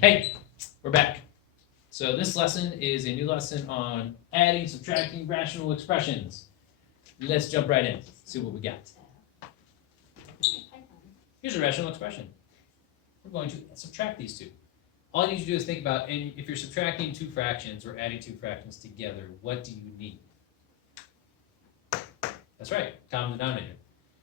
Hey, we're back. So this lesson is a new lesson on adding, subtracting rational expressions. Let's jump right in, see what we got. Here's a rational expression. We're going to subtract these two. All you need to do is think about, and if you're subtracting two fractions or adding two fractions together, what do you need? That's right, common denominator.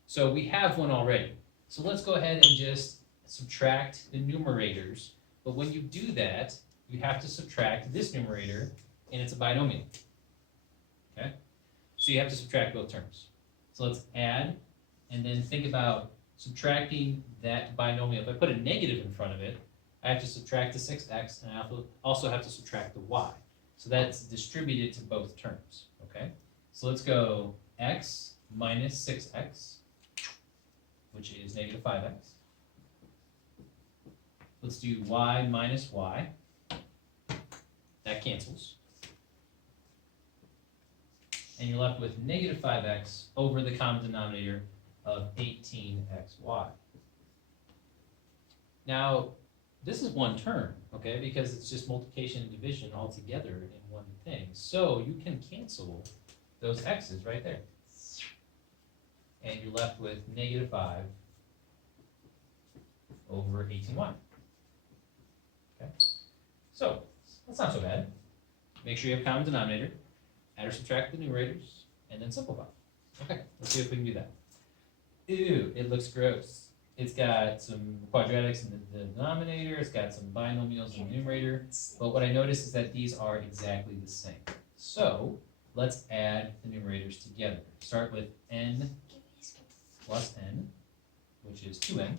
So we have one already. So let's go ahead and just subtract the numerators. But when you do that, you have to subtract this numerator, and it's a binomial. Okay? So you have to subtract both terms. So let's add, and then think about subtracting that binomial. If I put a negative in front of it, I have to subtract the 6x, and I also have to subtract the y. So that's distributed to both terms. Okay? So let's go x minus 6x, which is negative 5x. Let's do y minus y. That cancels. And you're left with negative 5x over the common denominator of 18xy. Now, this is one term, okay, because it's just multiplication and division all together in one thing. So you can cancel those x's right there. And you're left with negative 5 over 18y. Okay, so that's not so bad. Make sure you have common denominator, add or subtract the numerators, and then simplify. Okay, let's see if we can do that. Ew, it looks gross. It's got some quadratics in the denominator, it's got some binomials in the numerator, but what I noticed is that these are exactly the same. So let's add the numerators together. Start with n plus n, which is 2n.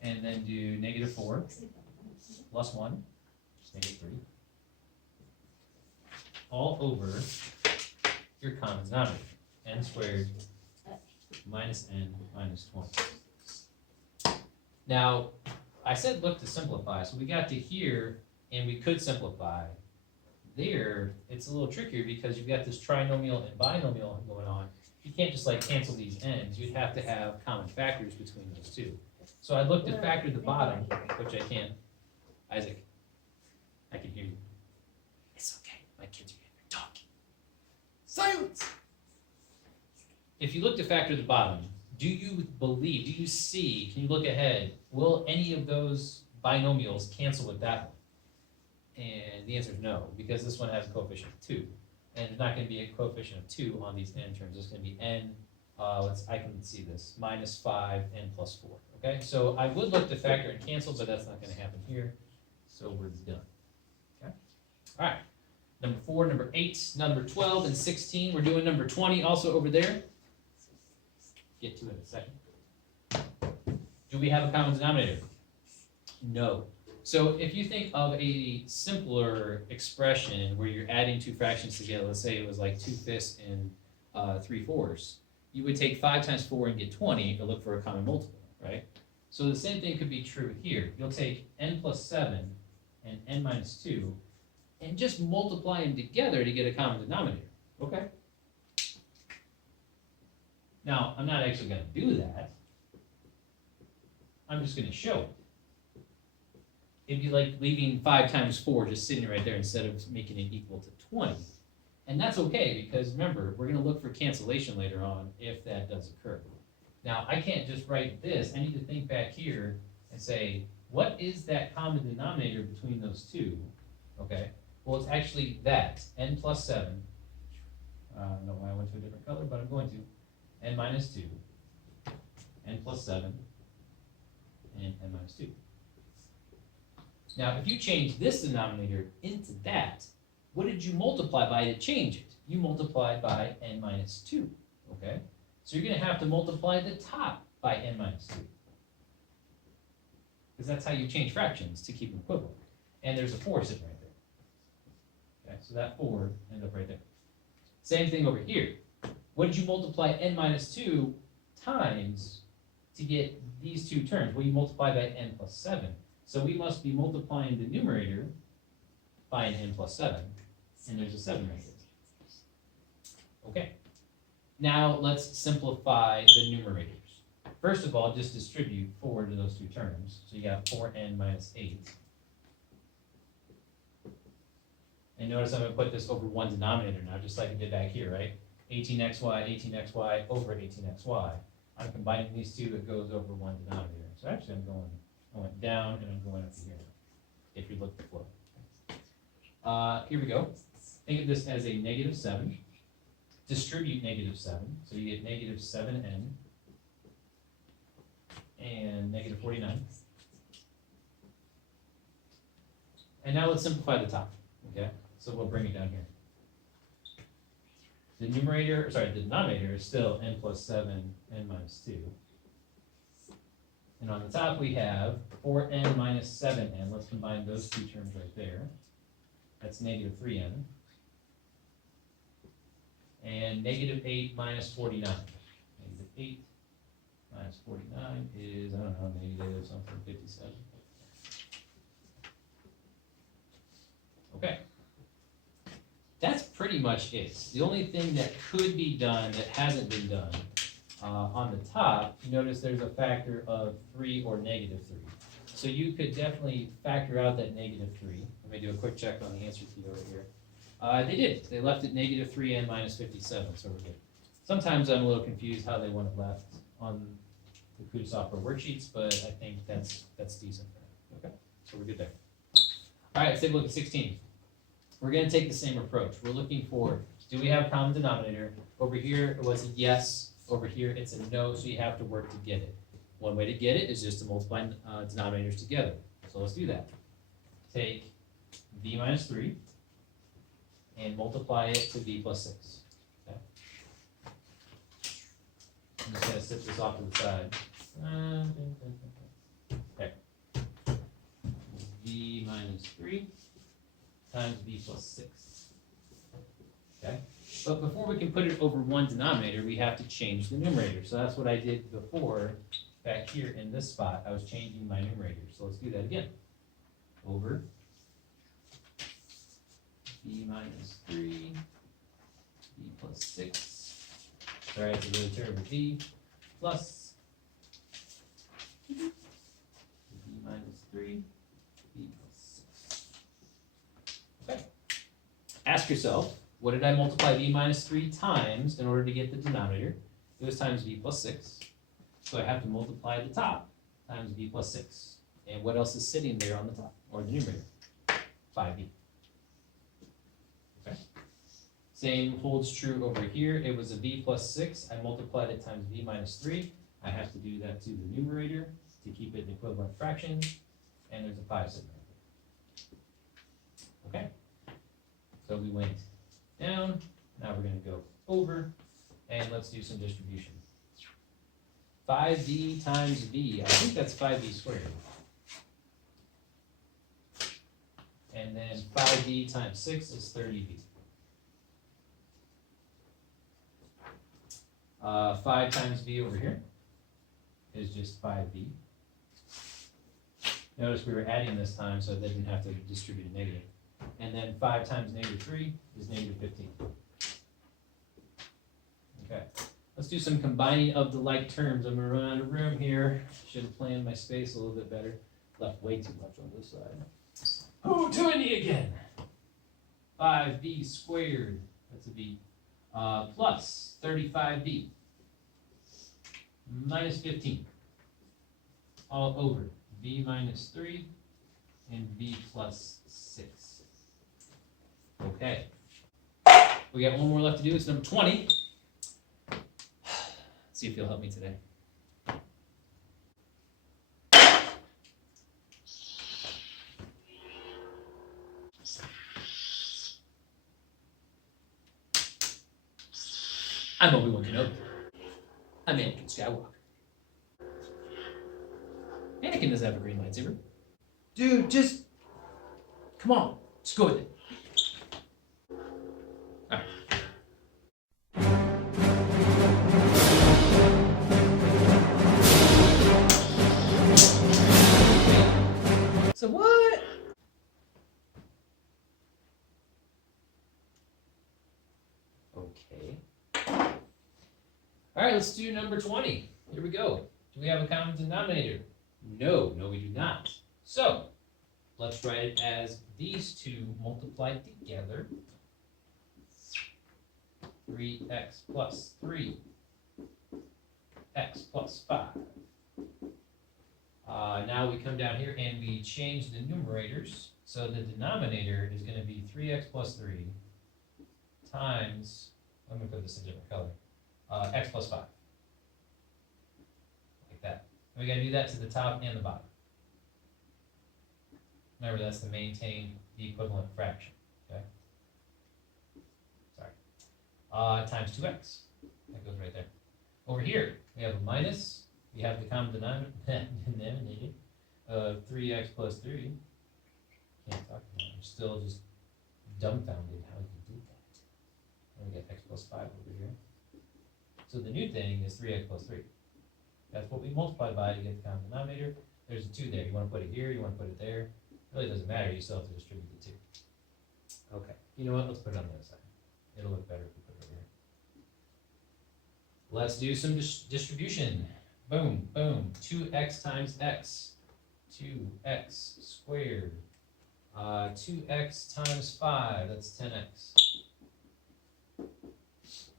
And then do negative 4 plus 1, which is negative 3, all over your common denominator, n squared minus n minus 20. Now, I said look to simplify, so we got to here, and we could simplify. There, it's a little trickier because you've got this trinomial and binomial going on. You can't just like cancel these n's. You'd have to have common factors between those two. So I looked at factor the bottom, which I can. Isaac, I can hear you. It's okay. My kids are in here talking. Silence! If you look to factor the bottom, do you believe, do you see, can you look ahead, will any of those binomials cancel with that one? And the answer is no, because this one has a coefficient of 2. And there's not going to be a coefficient of 2 on these n terms. There's going to be n, I can see this, minus 5, n plus 4. Okay, so I would look to factor and cancel, but that's not going to happen here. So we're done. Okay, all right. Number 4, number 8, number 12, and 16. We're doing number 20 also over there. Get to it in a second. Do we have a common denominator? No. So if you think of a simpler expression where you're adding two fractions together, let's say it was like 2/5 and 3/4, you would take 5 times 4 and get 20 to look for a common multiple, right? So the same thing could be true here. You'll take n plus 7 and n minus 2 and just multiply them together to get a common denominator, okay? Now, I'm not actually going to do that. I'm just going to show it. It'd be like leaving 5 times 4 just sitting right there instead of making it equal to 20. And that's okay, because remember, we're going to look for cancellation later on if that does occur. Now, I can't just write this. I need to think back here and say, what is that common denominator between those two? Okay, well, it's actually that, n plus 7. I don't know why I went to a different color, but I'm going to. N minus 2, n plus 7, and n minus 2. Now, if you change this denominator into that, what did you multiply by to change it? You multiplied by n minus 2, okay? So you're going to have to multiply the top by n minus 2. Because that's how you change fractions to keep them equivalent. And there's a 4 sitting right there. Okay, so that 4 ends up right there. Same thing over here. What did you multiply n minus 2 times to get these two terms? Well, you multiply by n plus 7. So we must be multiplying the numerator by an n plus 7, and there's a 7 right there. Okay. Now let's simplify the numerators. First of all, just distribute forward to those two terms. So you got 4n minus 8. And notice I'm going to put this over one denominator now, just like I did back here, right? 18xy over 18xy. I'm combining these two, it goes over one denominator. So actually I went down and I'm going up to here now, if you look at the flow. Here we go. Think of this as a negative 7. Distribute negative 7. So you get negative 7n and negative 49. And now let's simplify the top, okay? So we'll bring it down here. The denominator is still n plus 7, n minus 2. And on the top we have 4n minus 7n. Let's combine those two terms right there. That's negative 3n. And negative 8 minus 49. Negative 8 minus 49 is, I don't know, negative something, 57. Okay. That's pretty much it. The only thing that could be done that hasn't been done on the top, you notice there's a factor of 3 or negative 3. So you could definitely factor out that negative 3. Let me do a quick check on the answer key over here. They did. They left it negative 3n minus 57, so we're good. Sometimes I'm a little confused how they want it left on the CUDA software worksheets, but I think that's decent for now. Okay, so we're good there. All right, let's take a look at 16. We're going to take the same approach. We're looking for, do we have a common denominator? Over here it was a yes. Over here it's a no, so you have to work to get it. One way to get it is just to multiply denominators together. So let's do that. Take v minus 3 and multiply it to v plus 6. Okay. I'm just going to sit this off to the side. Okay. V minus 3 times v plus 6. Okay. But before we can put it over one denominator, we have to change the numerator. So that's what I did before back here in this spot. I was changing my numerator. So let's do that again. Over v minus 3, v plus 6. Sorry, I have to really terrible v plus v minus 3, v plus 6. Okay. Ask yourself, what did I multiply v minus 3 times in order to get the denominator? It was times v plus 6. So I have to multiply the top times v plus 6. And what else is sitting there on the top, or the numerator? 5v. Okay. Same holds true over here. It was a v plus 6. I multiplied it times v minus 3. I have to do that to the numerator to keep it an equivalent fraction. And there's a 5 sitting there. Okay. So we went down. Now we're going to go over. And let's do some distribution. 5v times v. I think that's 5v squared. And then 5v times 6 is 30v. 5 times v over here is just 5v. Notice we were adding this time, so it didn't have to distribute a negative. And then 5 times negative 3 is negative 15. Okay. Let's do some combining of the like terms. I'm going to run out of room here. Should have planned my space a little bit better. Left way too much on this side. Oh, 2n again. 5v squared, that's a v, plus 35v minus 15, all over v minus 3 and v plus 6. Okay. We got one more left to do. It's number 20. Let's see if you'll help me today. I'm Obi-Wan Kenobi. I'm Anakin Skywalker. Anakin doesn't have a green lightsaber. Dude, just... come on. Just go with it. Alright. So what? Okay. All right, let's do number 20. Here we go. Do we have a common denominator? No, we do not. So, let's write it as these two multiplied together. 3x plus 3, x plus 5. Now we come down here and we change the numerators. So the denominator is going to be 3x plus 3 times, I'm going to put this in a different color, x plus 5. Like that. And we got to do that to the top and the bottom. Remember, that's to maintain the equivalent fraction. Okay. Sorry. Times 2x. That goes right there. Over here, we have a minus. We have the common denominator of 3x plus 3. Can't talk about it. I'm still just dumbfounded how you did that. And we get x plus 5 over here. So the new thing is 3x plus 3. That's what we multiply by to get the common denominator. There's a 2 there. You want to put it here, you want to put it there. It really doesn't matter. You still have to distribute the 2. Okay. You know what? Let's put it on the other side. It'll look better if we put it over here. Let's do some distribution. Boom, boom. 2x times x. 2x squared. 2x times 5. That's 10x.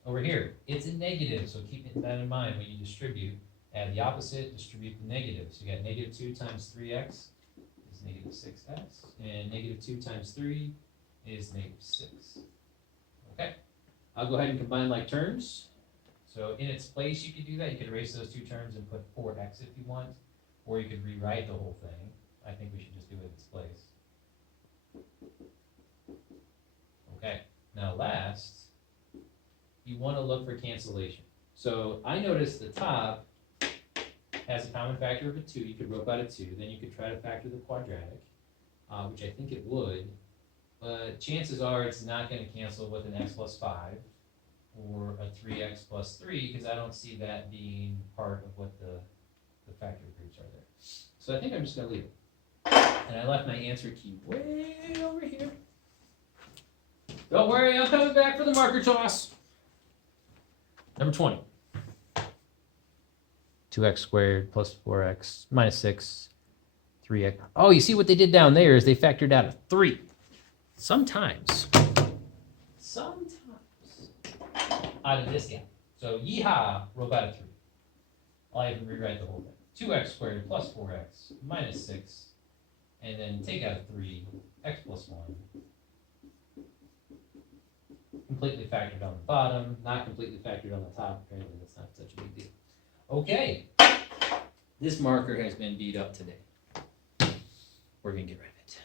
Over here, it's a negative, so keep that in mind when you distribute. Add the opposite, distribute the negative. So you got negative 2 times 3x is negative 6x. And negative 2 times 3 is negative 6. Okay. I'll go ahead and combine like terms. So in its place, you could do that. You could erase those two terms and put 4x if you want. Or you could rewrite the whole thing. I think we should just do it in its place. Okay. Now last, you want to look for cancellation. So I noticed the top has a common factor of a 2. You could rope out a 2. Then you could try to factor the quadratic, which I think it would. But chances are it's not going to cancel with an x plus 5 or a 3x plus 3 because I don't see that being part of what the factor groups are there. So I think I'm just going to leave it. And I left my answer key way over here. Don't worry, I'm coming back for the marker toss. Number 20. 2x squared plus 4x minus 6, 3x. Oh, you see what they did down there is they factored out a 3. Sometimes out of this gap. So yeehaw, rope out a 3. I'll even rewrite the whole thing. 2x squared plus 4x minus 6, and then take out a 3, x plus 1. Completely factored on the bottom, not completely factored on the top. Apparently that's not such a big deal. Okay, this marker has been beat up today. We're gonna get rid of it.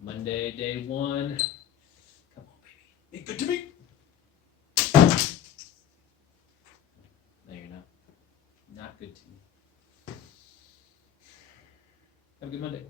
Monday, day 1. Come on, baby. Be good to me. No, you're not. Not good to me. Have a good Monday.